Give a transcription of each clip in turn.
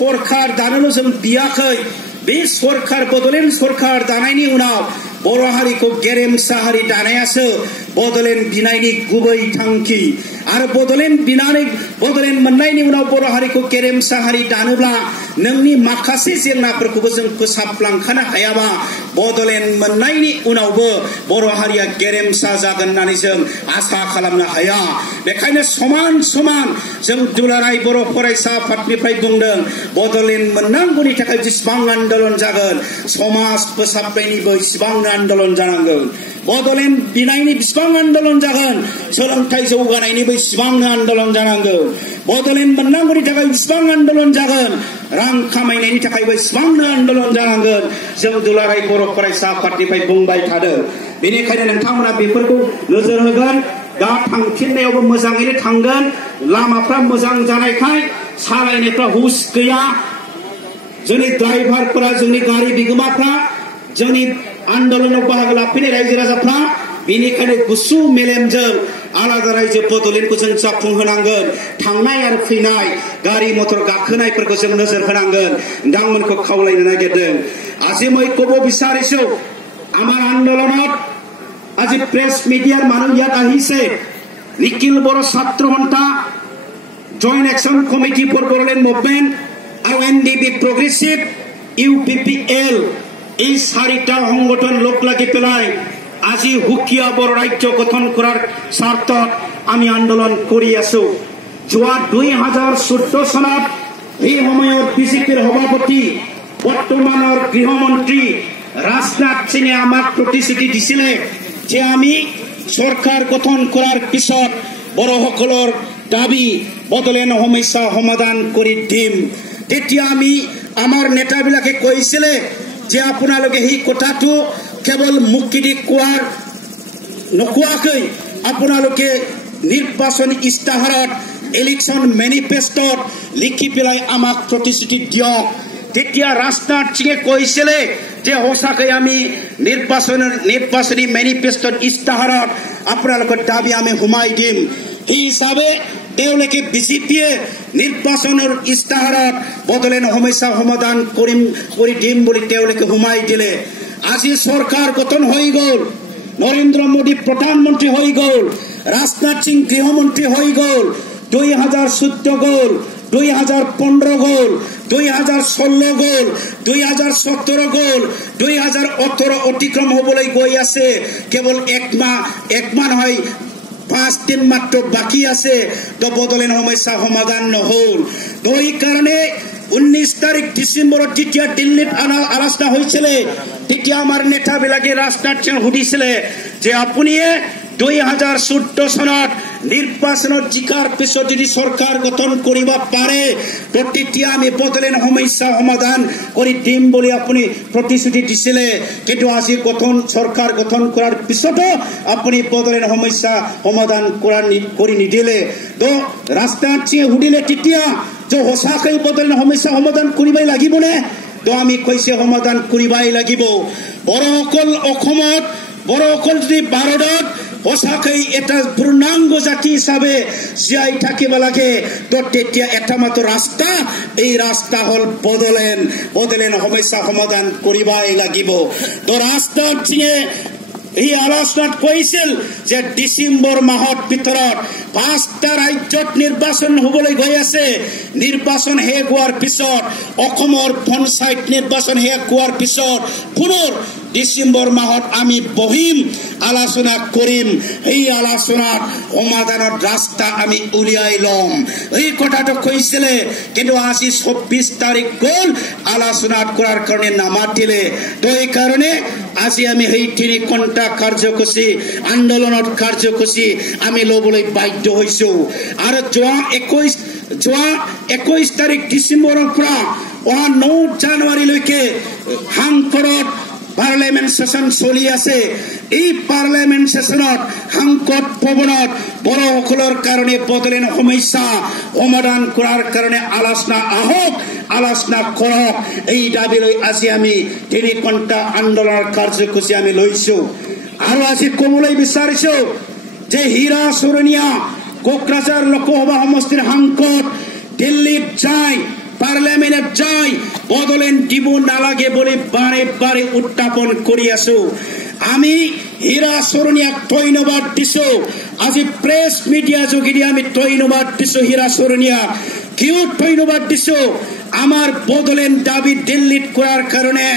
सरकार दानोल' जों बियाखै बे सरकार बड'लेण्ड सरकार दानायनि उनाव बर' हारिखौ गेरेमसा हारि दानायासो बड'लेण्ड बिनायनि गुबै थांखि आरो बड'लेण्ड मोननायनि उनाव बर' हारिखौ गेरेमसा हारि दानोब्ला नोंनि माखासे जेंनाफोरखौबो जों फोसाबलांखानो हायाबा बड'लेण्ड मोननायनि उनावबो बर' हारिया गेरेमसा जागोन होननानै जों आसा खालामनो हाया बेखायनो समान समान जों दुलाराय बर' फरायसा आफादनिफ्राय बुंदों बड'लेण्ड मोननांगौनि थाखाय जेसेबां आन्दोलन जागोन समाज फोसाबनायनिबो इसेबां आन्दोलन जानांगोन बड'लेण्ड बिनायनि बेसेबां आन्दोलन जागोन सोलोंथाइ जौगानायनिबो इसेबां आन्दोलन जानांगोन बड'लेण्ड मोननांगौनि थाखाय बेसेबां आन्दोलन जागोन रां खामायनायनि थाखायबो इसेबां आन्दोलन जानांगोन जों दुलाराय बर' फरायसा आफादनिफ्राय बुंबाय थादों बेनिखायनो नोंथांमोना बेफोरखौ नोजोर होगोन दा थांफिननायावबो मोजाङैनो थांगोन लामाफ्रा मोजां जानायखाय सालायनायफ्रा हुस गैया जोंनि ड्राइभारफोरा जोंनि गारि बिगोमाफ्रा जोंनि आन्दोलनाव बाहागो लाफैनाय रायजो राजाफ्रा बेनिखायनो गुसु मेलेमजों आलादा रायजो बड'लेण्डखौ जों जाफुंहोनांगोन थांनाय आरो फैनाय गारि मटर गाखोनायफोरखौ जों नोजोर होनांगोन नोंथांमोनखौ खावलायनो नागिरदों আজি মই ক'ব বিচাৰিছো আমাৰ আন্দোলনত আজি প্ৰেছ মিডিয়াৰ মানুহ ইয়াত আহিছে নিখিল বড়ো ছাত্ৰ সন্থা joint action committee for Bodoland movement আৰু এনডিবি প্ৰগ্ৰেছিভ ইউপিপিএল এই চাৰিটা সংগঠন লগ লাগি পেলাই আজি হুকিয়া বড়ো ৰাজ্য গঠন কৰাৰ স্বাৰ্থত আমি আন্দোলন কৰি আছো যোৱা 2014 চনত এই সময়ত বিজেপিৰ সভাপতি বৰ্তমানৰ গৃহমন্ত্ৰী ৰাজনাথ সিঙে আমাক প্ৰতিশ্ৰুতি দিছিলে যে আমি চৰকাৰ গঠন কৰাৰ পিছত বড়োসকলৰ দাবী বডলেণ্ড সমস্যা সমাধান কৰি দিম তেতিয়া আমি আমাৰ নেতাবিলাকে কৈছিলে যে আপোনালোকে এই কথাটো কেৱল মুক্তিদি কোৱাৰ নকোৱাকৈ আপোনালোকে নিৰ্বাচন ইস্তাহাৰত ইলেকশ্যন মেনিফেষ্টত লিখি পেলাই আমাক প্ৰতিশ্ৰুতি দিয়ক তেতিয়া ৰাজনাথ সিঙে কৈছিলে যে সঁচাকৈ আমি নিৰ্বাচনী মেনিফেষ্টত ইস্তাহাৰত আপোনালোকৰ দাবী আমি সোমাই দিম এই হিচাপে তেওঁলোকে বিজেপিয়ে নিৰ্বাচনৰ ইস্তাহাৰত বডলেণ্ড সমস্যা সমাধান কৰি দিম বুলি তেওঁলোকে সোমাই দিলে আজি চৰকাৰ গঠন হৈ গ'ল নৰেন্দ্ৰ মোদী প্ৰধানমন্ত্ৰী হৈ গ'ল ৰাজনাথ সিং গৃহমন্ত্ৰী হৈ গ'ল 2014 গ'ল 2015 গ'ল 2016 গ'ল 2017 গ'ল 2018 অতিক্ৰম হ'বলৈ গৈ আছে কেৱল এক মাহ নহয় 5 দিন মাত্ৰ বাকি আছে তো বডলেণ্ড সমস্যা সমাধান নহ'ল তো এই কাৰণে 19 তাৰিখ ডিচেম্বৰত যেতিয়া দিল্লীত আলোচনা হৈছিল তেতিয়া আমাৰ নেতাবিলাকে ৰাজনাথ সিং সুধিছিলে যে আপুনিয়ে 2014 চনত নিৰ্বাচনত জিকাৰ পিছত যদি চৰকাৰ গঠন কৰিব পাৰে তো তেতিয়া আমি বডলেণ্ড সমস্যা সমাধান কৰি দিম বুলি আপুনি প্ৰতিশ্ৰুতি দিছিলে কিন্তু আজি চৰকাৰ গঠন কৰাৰ পিছতো আপুনি বডলেণ্ড সমস্যা সমাধান কৰি নিদিলে তো ৰাজনাথ সিঙে সুধিলে তেতিয়া যে সঁচাকৈ বডলেণ্ড সমস্যা সমাধান কৰিবই লাগিবনে তো আমি কৈছে সমাধান কৰিবই লাগিব বড়োসকল অসমত বড়োসকল যদি ভাৰতত সঁচাকৈ এটা পূৰ্ণাংগ জাতি হিচাপে জীয়াই থাকিব লাগে তো তেতিয়া এটা মাত্ৰ ৰাস্তা এই ৰাস্তা হ'ল বডলেণ্ড সমস্যা সমাধান কৰিবই লাগিব তো ৰাজনাথ সিঙে এই আলোচনাত কৈছিল যে ডিচেম্বৰ মাহৰ ভিতৰত 5টা ৰাজ্যত নিৰ্বাচন হ'বলৈ গৈ আছে নিৰ্বাচন শেষ হোৱাৰ পিছত অসমৰ পঞ্চায়ত নিৰ্বাচন শেষ হোৱাৰ পিছত পুনৰ ডিচেম্বৰ মাহত আমি বহিম আলোচনা কৰিম এই আলোচনাত সমাধানৰ ৰাস্তা আমি উলিয়াই ল'ম এই কথাটো কৈছিলে কিন্তু আজি 24 তাৰিখ গ'ল আলোচনা কৰাৰ কাৰণে নামাতিলে তো এই কাৰণে আজি আমি এই 3 ঘণ্টা কাৰ্যসূচী আন্দোলনৰ কাৰ্যসূচী আমি ল'বলৈ বাধ্য হৈছো আৰু যোৱা 21 তাৰিখ ডিচেম্বৰৰ পৰা 9 জানুৱাৰীলৈকে সংসদত পাৰ্লিয়ামেণ্ট সেশন চলি আছে এই পাৰ্লিয়ামেণ্ট সেশনত সংসদ ভৱনত বড়োসকলৰ কাৰণে বডলেণ্ড সমস্যা সমাধান কৰাৰ কাৰণে আলোচনা কৰক এই দাবীলৈ আজি আমি 3 ঘণ্টা আন্দোলনৰ কাৰ্যসূচী আমি লৈছো আৰু আজি ক'বলৈ বিচাৰিছো যে হীৰা চৰণীয়া কোকৰাঝাৰ লোকসভা সমষ্টিৰ সাংসদ দিল্লীত যায় পাৰ্লিয়ামেণ্টত যাই বদলেণ্ড দিব নালাগে বুলি বাৰে বাৰে উত্থাপন কৰি আছো আমি হীৰা চৰণীয়াক ধন্যবাদ দিছো আজি প্ৰেছ মিডিয়া যোগেদি আমি ধন্যবাদ দিছো হীৰা চৰণীয়াক কিয় ধন্যবাদ দিছো আমাৰ বদলেন দাবি দিল্লিত কৰাৰ কাৰণে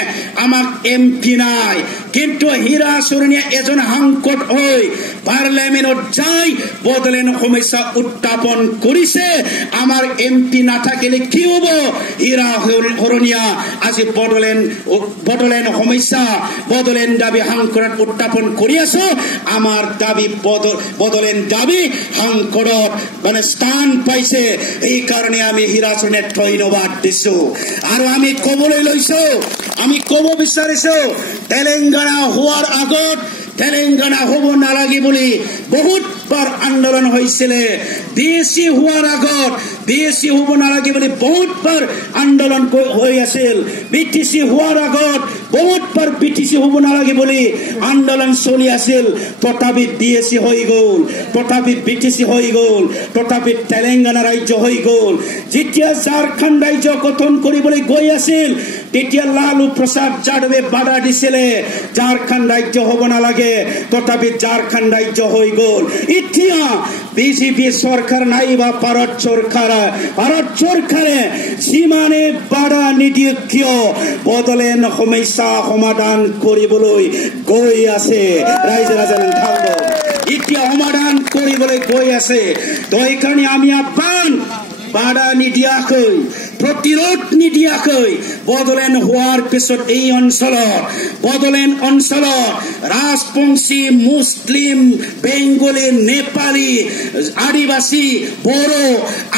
আমাক এমপি নাই কিন্তু হীৰা চৰণীয়া এজন সাংসদ হৈ পাৰ্লামেন্টত যাই বদলেন সমস্যা উত্থাপন কৰিছে আমাৰ এমপি নাথাকিলে কি হব হীৰা চৰণীয়া আজি বদলেন সমস্যা বদলেন দাবি সাংসদত উত্থাপন কৰি আছো আমার দাবি বদলেন দাবি সাংসদত মানে স্থান পাইছে এই কারণে আমি হীৰা চৰণীয়াক ধন্যবাদ দিছো আৰু আমি কবলৈ লৈছো আমি কব বিচাৰিছো তেলেঙ্গানা হোৱাৰ আগত তেলেঙ্গানা হ'ব নালাগে বুলি বহুতবাৰ আন্দোলন হৈছিল বিএসি হোৱাৰ আগত বিএসি হ'ব নালাগে বুলি বহুতবাৰ আন্দোলন হৈ আছিল বিটিসি হোৱাৰ আগত বহুতবাৰ বিটিসি হ'ব নালাগে বুলি আন্দোলন চলি আছিল তথাপি বিএসি হৈ গ'ল তথাপি বিটিসি হৈ গ'ল তথাপি তেলেঙ্গানা ৰাজ্য হৈ গ'ল যেতিয়া ঝাৰখণ্ড ৰাজ্য গঠন কৰিবলৈ গৈ আছিল তেতিয়া লালু প্ৰসাদ যাদৱে বাধা দিছিল ঝাৰখণ্ড ৰাজ্য হ'ব নালাগে তথাপি ঝাৰখণ্ড ৰাজ্য হৈ গ'ল এতিয়া বিজেপি সৰকাৰ নাইবা ভাৰত সৰকাৰে যিমানে বাধা নিদিয়ে কিয় বদলেন সমস্যা সমাধান কৰিবলৈ গৈ আছে ৰাইজে ৰাজে থাকব এতিয়া সমাধান কৰিবলৈ গৈ আছে তো এইকাৰণে আমি আহ্বান বাধা নিদিয়াকৈ প্ৰতিৰোধ নিদিয়াকৈ বদলেন হোৱাৰ পিছত এই অঞ্চলত ৰাজবংশী মুছলিম বেংগলী নেপালী আদিবাসী বড়ো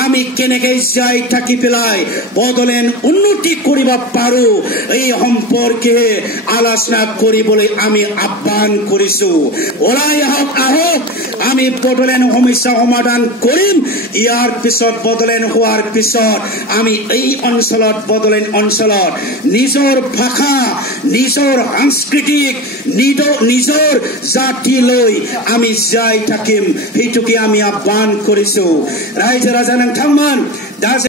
আমি কেনেকে যাই থাকি পেলাই বদলেন উন্নতি কৰিব পাৰো এই সম্পৰ্কে আলোচনা কৰিবলৈ আমি আহ্বান কৰিছো ওলাই আহক আমি বদলেন সমস্যা সমাধান কৰিম ইয়াৰ পিছত বদলেন হোৱাৰ পিছত আমি এই অঞ্চলত বদলেন অঞ্চলত নিজৰ ভাষা নিজৰ সাংস্কৃতিক নিজৰ জাতি লৈ আমি যাই থাকিম সেইটোকে আমি আহ্বান কৰিছো ৰাইজে ৰাজা নং থামান